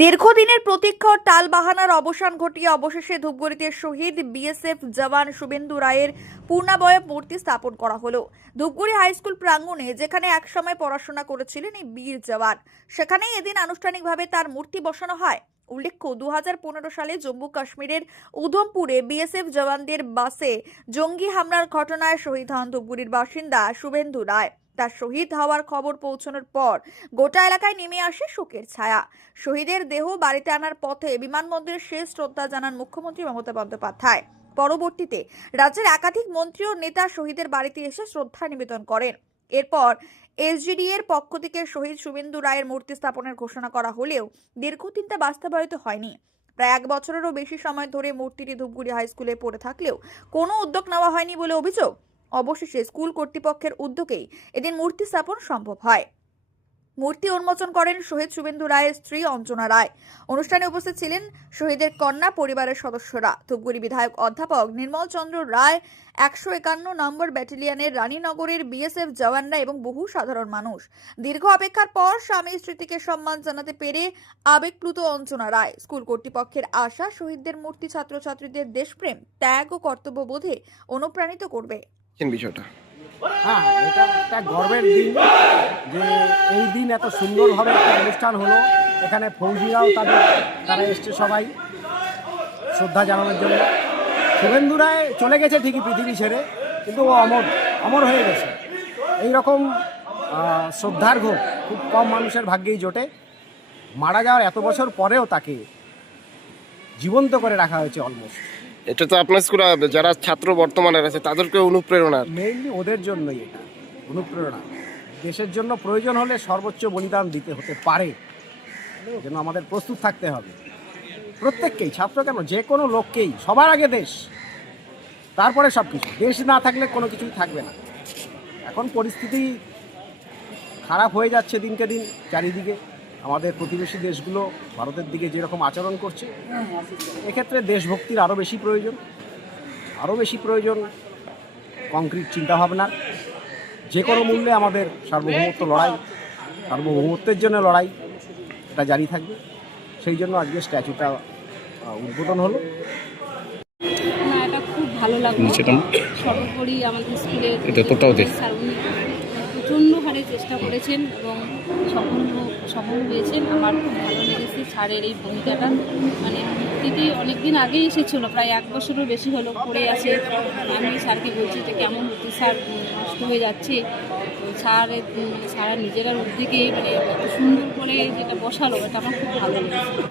দীর্ঘদিনের প্রতীক্ষা ও টাল বাহানার অবসান ঘটিয়ে অবশেষে ধূপগুড়িতে শহীদ বিএসএফ জওয়ান শুভেন্দু রায়ের পূর্ণাবয়ব মূর্তি স্থাপন করা হলো। ধূপগুড়ি হাই স্কুল প্রাঙ্গণে যেখানে একসময় পড়াশোনা করেছিলেন এই বীর জওয়ান, সেখানেই এদিন আনুষ্ঠানিকভাবে তার মূর্তি বসানো হয়। উল্লেখ্য দু হাজার পনেরো সালে জম্মু কাশ্মীরের উধমপুরে বিএসএফ জওয়ানদের বাসে জঙ্গি হামলার ঘটনায় শহীদ হন ধূপগুড়ির বাসিন্দা শুভেন্দু রায়। তার শহীদ হওয়ার খবর পৌঁছানোর পর গোটা এলাকায় নেমে আসে শোকের ছায়া। শহীদের দেহ বাড়িতে আনার পথে বিমানবন্দরের শেষ শ্রদ্ধা জানান মুখ্যমন্ত্রী মমতা বন্দ্যোপাধ্যায়। পরবর্তীতে রাজ্যের একাধিক মন্ত্রী ও নেতা শহীদের বাড়িতে এসে শ্রদ্ধা নিবেদন করেন। এরপর এসজিডি এর পক্ষ থেকে শহীদ শুভেন্দু রায়ের মূর্তি স্থাপনের ঘোষণা করা হলেও দীর্ঘদিন তা বাস্তবায়িত হয়নি। প্রায় এক বছরেরও বেশি সময় ধরে মূর্তিটি ধূপগুড়ি হাই স্কুলে পড়ে থাকলেও কোনো উদ্যোগ নেওয়া হয়নি বলে অভিযোগ। অবশেষে স্কুল কর্তৃপক্ষের উদ্যোগেই এদিন মূর্তি স্থাপন সম্ভব হয়। মূর্তি উন্মোচন করেন শহীদ শুভেন্দু রায়ের স্ত্রী অঞ্জনা রায়। অনুষ্ঠানে উপস্থিত ছিলেন শহীদের কন্যা পরিবারের সদস্যরা। ধূপগুড়ি বিধায়ক অধ্যাপক নির্মল চন্দ্র রায়, একশো একান্ন নম্বর ব্যাটালিয়নের রানীনগরের বিএসএফ জওয়ানরা এবং বহু সাধারণ মানুষ। দীর্ঘ অপেক্ষার পর স্বামী স্মৃতিকে সম্মান জানাতে পেরে আবেগপ্লুত অঞ্জনা রায়। স্কুল কর্তৃপক্ষের আশা, শহীদদের মূর্তি ছাত্রছাত্রীদের দেশপ্রেম, ত্যাগ ও কর্তব্যবোধে অনুপ্রাণিত করবে। বিষয়টা? হ্যাঁ এটা একটা গর্বের দিন যে এই দিন এত সুন্দরভাবে একটা অনুষ্ঠান হলো। এখানে ফৌজিরাও তাদের তারা এসছে সবাই শ্রদ্ধা জানানোর জন্য। শুভেন্দু রায় চলে গেছে ঠিকই পৃথিবী ছেড়ে কিন্তু ও অমর অমর হয়ে গেছে। এই রকম আহ, শ্রদ্ধার্ঘ খুব কম মানুষের ভাগ্যেই জোটে। মারা যাওয়ার এত বছর পরেও তাকে জীবন্ত করে রাখা হয়েছে অলমোস্ট এটা তো আপনার স্কুলে যারা ছাত্র বর্তমানে আছে তাদেরকে অনুপ্রেরণা। মেইনলি ওদের জন্যই এটা, অনুপ্রেরণা। দেশের জন্য প্রয়োজন হলে সর্বোচ্চ বলিদান দিতে হতে পারে। যেন আমাদের প্রস্তুত থাকতে হবে। প্রত্যেককেই, ছাত্র কেন? যে কোনো লোককেই, সবার আগে দেশ। তারপরে সব কিছু দেশ না থাকলে কোনো কিছুই থাকবে না। এখন পরিস্থিতি খারাপ হয়ে যাচ্ছে দিনকে দিন, চারিদিকে। আমাদের প্রতিবেশী দেশগুলো ভারতের দিকে যেরকম আচরণ করছে এক্ষেত্রে দেশভক্তির আরও বেশি প্রয়োজন। আরও বেশি প্রয়োজন কংক্রিট চিন্তাভাবনার যে কোনো মূল্যে আমাদের সার্বভৌমত্ব লড়াই সার্বভৌমত্বের জন্য লড়াই এটা জারি থাকবে। সেই জন্য আজকে স্ট্যাচুটা উদ্বোধন হলো। না এটা খুব ভালো লাগল। নিচেটা সর্বোপরি আমাদের স্কুলের এটা তোটাও দে। হারে চেষ্টা করেছেন এবং সফল সফল হয়েছেন। আমার খুব ভালো লেগেছে স্যারের এই ভূমিকাটা। মানে মূর্তিটি অনেক দিন আগেই এসেছিল প্রায় এক বছরের বেশি হলো পড়ে আছে। আমি স্যারকে বলছি যে কেমন মূর্তি স্যার? নষ্ট হয়ে যাচ্ছে। তো স্যার উম, স্যার নিজেরা উদ্যোগে মানে সুন্দর করে যেটা বসালো এটা আমার খুব ভালো লেগেছে।